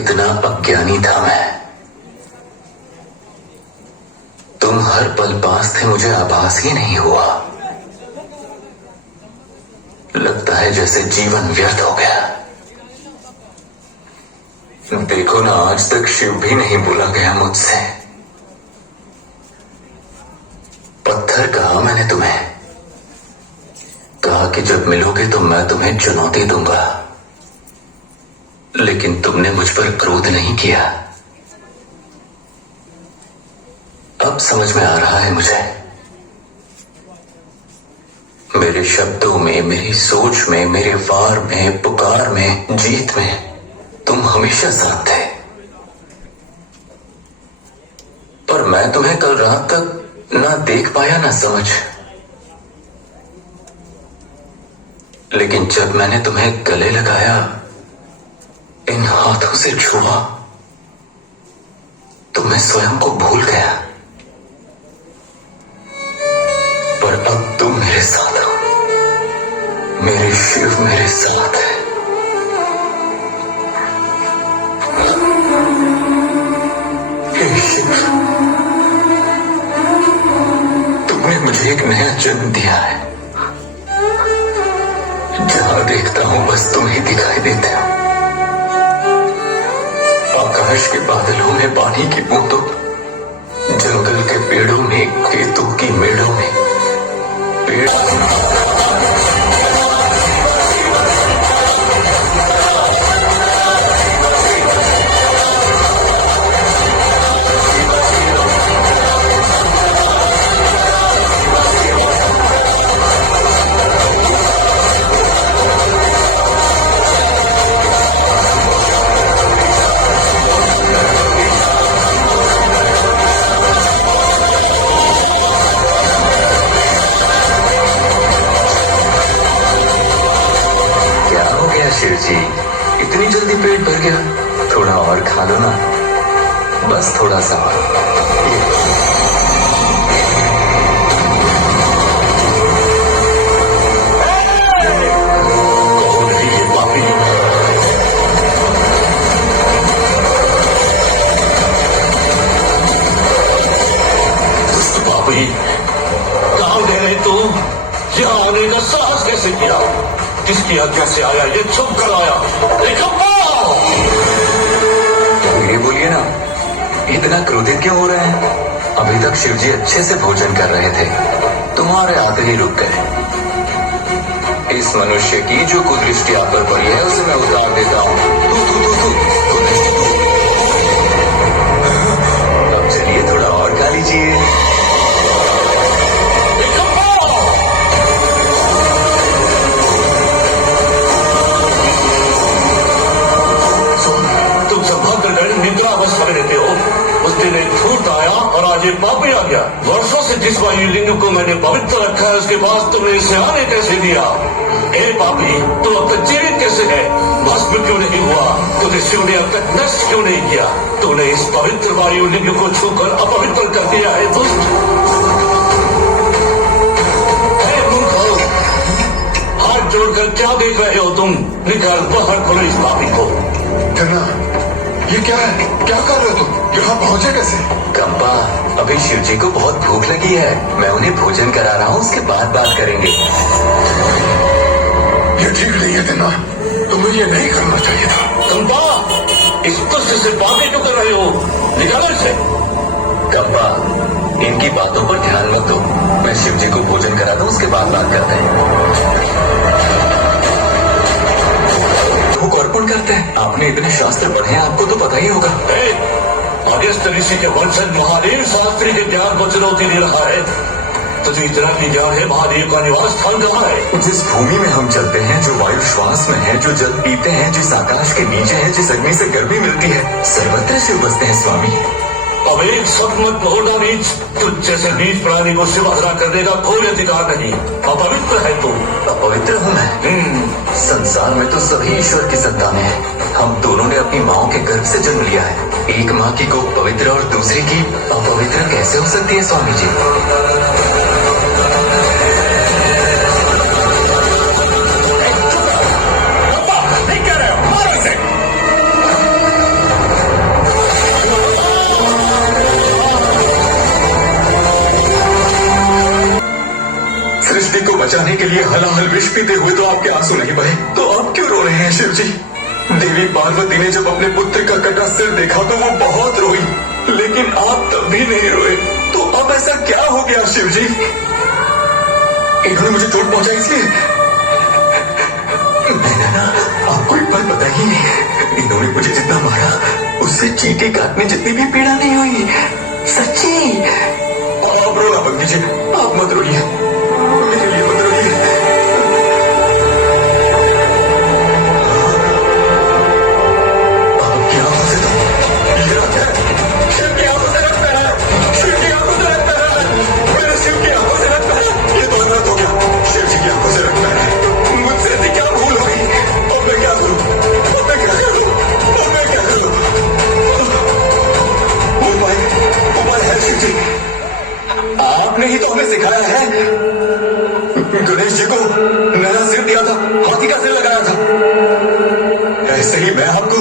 कितना अज्ञानी था मैं। तुम हर पल पास थे, मुझे आभास ही नहीं हुआ। लगता है जैसे जीवन व्यर्थ हो गया। देखो ना, आज तक शिव भी नहीं बोला गया मुझसे। पत्थर कहा मैंने तुम्हें, कहा कि जब मिलोगे तो मैं तुम्हें चुनौती दूंगा, लेकिन तुमने मुझ पर क्रोध नहीं किया। अब समझ में आ रहा है मुझे, मेरे शब्दों में, मेरी सोच में, मेरे वार में, पुकार में, जीत में तुम हमेशा साथ थे। पर मैं तुम्हें कल रात तक ना देख पाया ना समझ, लेकिन जब मैंने तुम्हें गले लगाया, इन हाथों से छुआ, तो मैं स्वयं को भूल गया। पर अब तुम मेरे साथ हो, मेरे शिव मेरे साथ है। हे शिव, तुमने मुझे एक नया जन्म दिया है। जहां देखता हूं बस तुम ही दिखाई देते हो। आकाश के बादलों में, पानी की बूंदों, जंगल के पेड़ों में, खेतों की मेड़ों में, शिव जी, इतनी जल्दी पेट भर गया? थोड़ा और खा लो ना, बस थोड़ा सा और। कौन है ये पापी? दुष्ट पापी, कहां गए रहे तुम? यहाँ आने का साहस कैसे किया? किसकी आज्ञा से आया? ये छुप कर आया? ये बोलिए ना, इतना क्रोधित क्यों हो रहे हैं? अभी तक शिवजी अच्छे से भोजन कर रहे थे, तुम्हारे आते ही रुक गए। इस मनुष्य की जो कुदृष्टि आप पर पड़ी है, उसे मैं उतार देता हूं। अब चलिए थोड़ा और खा लीजिए। आज एक पापी आ गया। वर्षों से जिस वायुलिंग को मैंने पवित्र रखा है, उसके पास तुमने इसे आने कैसे दिया? हे पापी, तू अब तक जीवित कैसे है? भस्म क्यों नहीं हुआ? तुझे शिव ने अब तक नष्ट क्यों नहीं किया? तूने इस पवित्र वायुलिंग को छूकर अपवित्र कर दिया है। दुष्ट, हे मूर्खों, हाथ जोड़कर क्या देख रहे हो तुम? निकाल बाहर खोलो इस पापी को। ये क्या है? क्या कर रहे हो तुम? यहाँ पहुंचे कैसे? कंपा, अभी शिवजी को बहुत भूख लगी है, मैं उन्हें भोजन करा रहा हूँ, उसके बाद बात करेंगे। ये ठीक नहीं है देना, तुम्हें ये नहीं करना चाहिए था। कंपा, इस दुष्ट से बातें क्यों कर रहे हो? निकालो इसे। कंपा, इनकी बातों पर ध्यान मत दो, मैं शिवजी को भोजन करा दूं, उसके बाद बात करते हैं। भूख अर्पण करते हैं। आपने इतने शास्त्र पढ़े हैं, आपको तो पता ही होगा। अगस्त ऋषि के वंशज महादेव शास्त्री के ज्ञान को चुनौती दे रहा है। तुझे इतना की ज्ञान है महादेव का निवास स्थान कहाँ है? जिस भूमि में हम चलते हैं, जो वायु श्वास में है, जो जल पीते हैं, जिस आकाश के नीचे है, जिस अग्नि से गर्मी मिलती है, सर्वत्र शिव बसते हैं स्वामी। अब एक सब मत लौटा नीच, तुझ जैसे नीच प्राणी को शिवाधरा करने का कोई अधिकार नहीं। अपवित्र है तू। अपवित्र हूँ मैं? संसार में तो सभी ईश्वर की संतानें हैं। हम दोनों ने अपनी माओ के गर्भ से जन्म लिया है। एक माँ की कोख पवित्र और दूसरी की अपवित्र कैसे हो सकती है स्वामी जी? हैं शिव जी। देवी पार्वती ने जब अपने पुत्र का कटा सिर देखा तो वो बहुत रोई, लेकिन आप तब भी नहीं रोए। तो अब ऐसा क्या हो गया शिव जी? इन्होंने मुझे चोट पहुंचाई इसलिए? मैंने ना आपको एक बात बताई ही नहीं। इन्होंने मुझे जितना मारा उससे चींटी काटने जितनी भी पीड़ा नहीं हुई, सच्ची। आप रोना मत कीजिए, आप मत रोइए, मेरे लिए मत रोइए। आप क्या आंखों से ये रखता है? शिव की आंखों से रखता है, शिव की आंखों से रखता है, मेरे शिव की आंखों से रखता है। ये तो गलत हो गया, शिव जी की आंखों से रखता है। मुझसे ऐसी क्या भूल हो गई? अब मैं क्या करूं? अब मैं क्या करूं? अब मैं क्या करूं? उपाय है शिव जी, आपने ही तो हमें सिखाया है। गणेश जी को नया सिर दिया था, हाथी का सिर लगाया था, ऐसे ही मैं आपको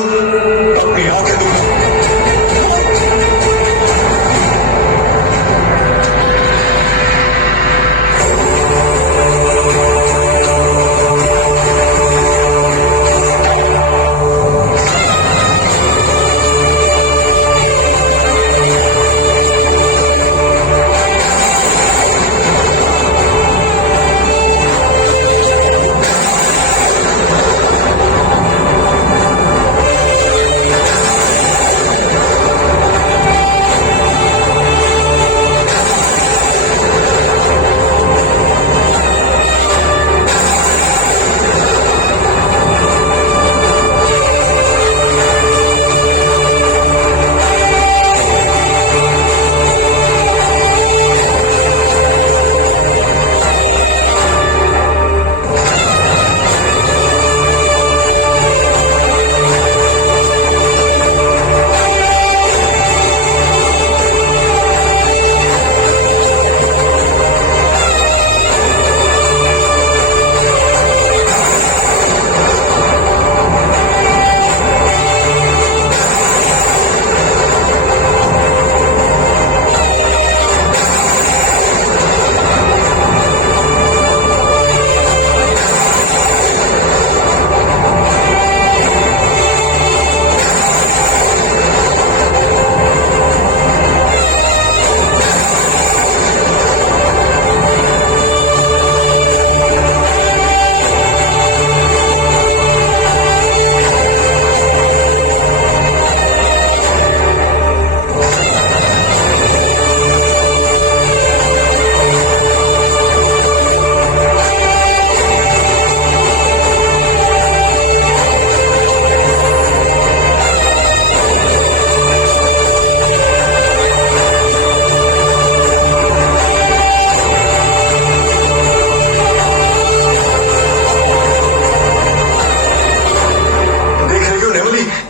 अपनी आंखें दूंगा।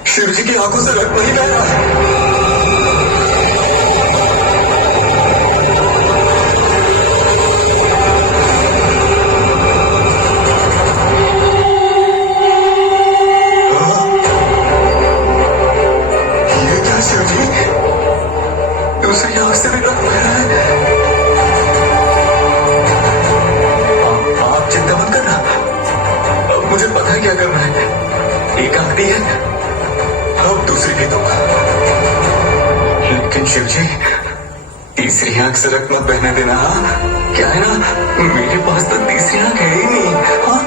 शिव जी की आंखों से रक्त नहीं बह रहा है। ये क्या शिव जी? दूसरी आंख से भी रक्त बह रहा है। आप चिंता मत करना, अब मुझे पता है क्या करना है। एक आंख दी है, अब दूसरी भी दूंगा। लेकिन शिव जी, तीसरी आंख से रक्त मत बहने देना। हाँ, क्या है ना, मेरे पास तो तीसरी आंख है ही नहीं। हाँ,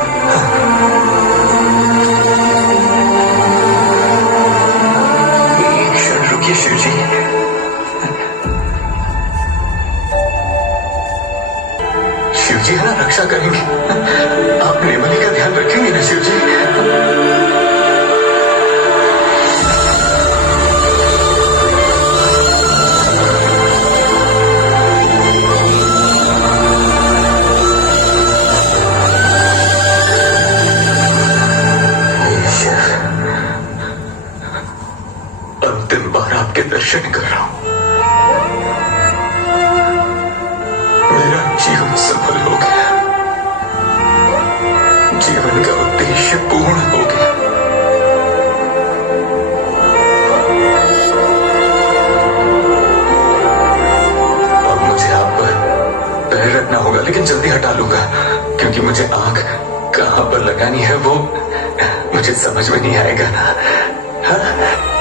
एक क्षण रुकिए शिव जी। शिव जी है ना, रक्षा करेंगे। आप नेमली का ध्यान रखेंगे ना शिव जी? अंतिम बार आपके दर्शन कर रहा हूं। मेरा जीवन सफल हो गया, जीवन का उद्देश्य पूर्ण हो गया। अब मुझे आप पर पैर रखना होगा, लेकिन जल्दी हटा लूंगा, क्योंकि मुझे आंख कहां पर लगानी है वो मुझे समझ में नहीं आएगा ना? हाँ?